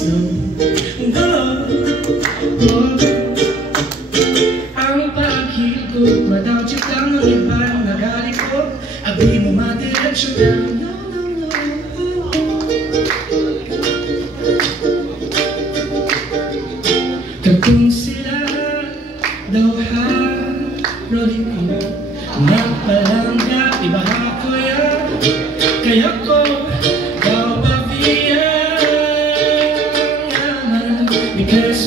slow. Ang pag-higop, madaw-chip lang ng iba ng nagali ko. Abi mo madiretso pero no. Kung sila daw harolin ko, magpalangga, ibaha ko yan. Kaya ko daw pabiyaman, because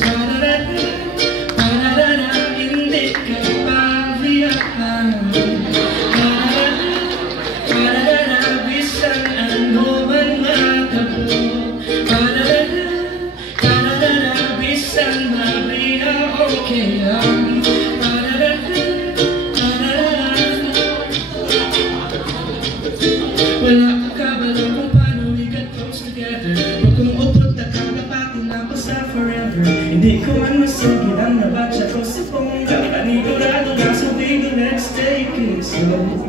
pararara, hindi ka pabiyaman. Pararara, bisan ano man matabo. Pararara, bisan mabiya, okay lang. Wala akong kabalo kung paano we get close together. Huwag kong upot na kagapatin na ko sa forever. Hindi ko man masugid ang nabatsa ko sa pongga. Panigurado na sabihin, let's take it slow.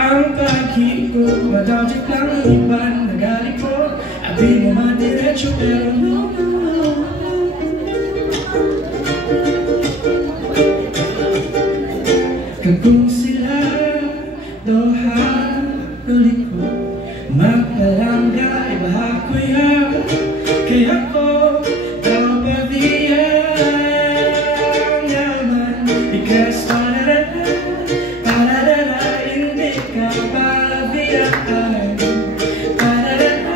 Ang pag-higop, madaw-chip lang ang iban. Nagali ko, abi mo madiretso pero no. Kung sila daw harolin ko, magpalangga, ibaha ko yan. Kaya ko daw pabiyaman, because pararara, hindi ka pabiyaan. Pararara,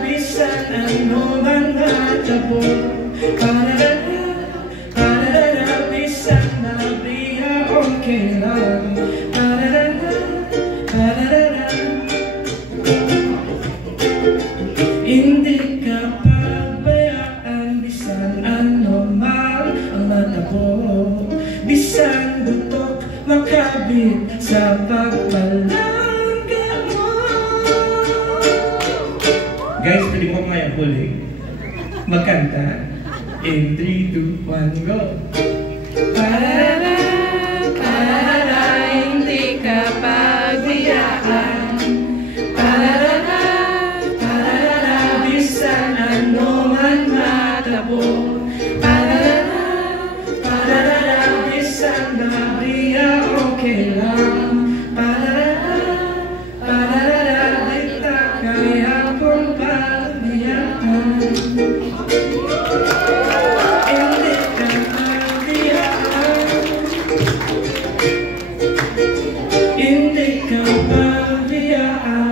bisan ano man matabo. Pararara, bisan nabiya, okay lang. Pararara, hindi ka pabayaan, bisan ano man ang matabo. Bisan butok makabit sa pagpalangga mo. Guys, pwede mo ngayon huli magkanta in 3, 2, 1, go. Pararara, pararara, hindi ka pagbiyaan. Pararara, pararara, bisan ano man matabo. Pararara, pararara, bisan nabiya, okay lang. Pararara, pararara, di na kaya kong pabiyaan. Hindi ka pabiyaan. Hindi ka pabiyaan.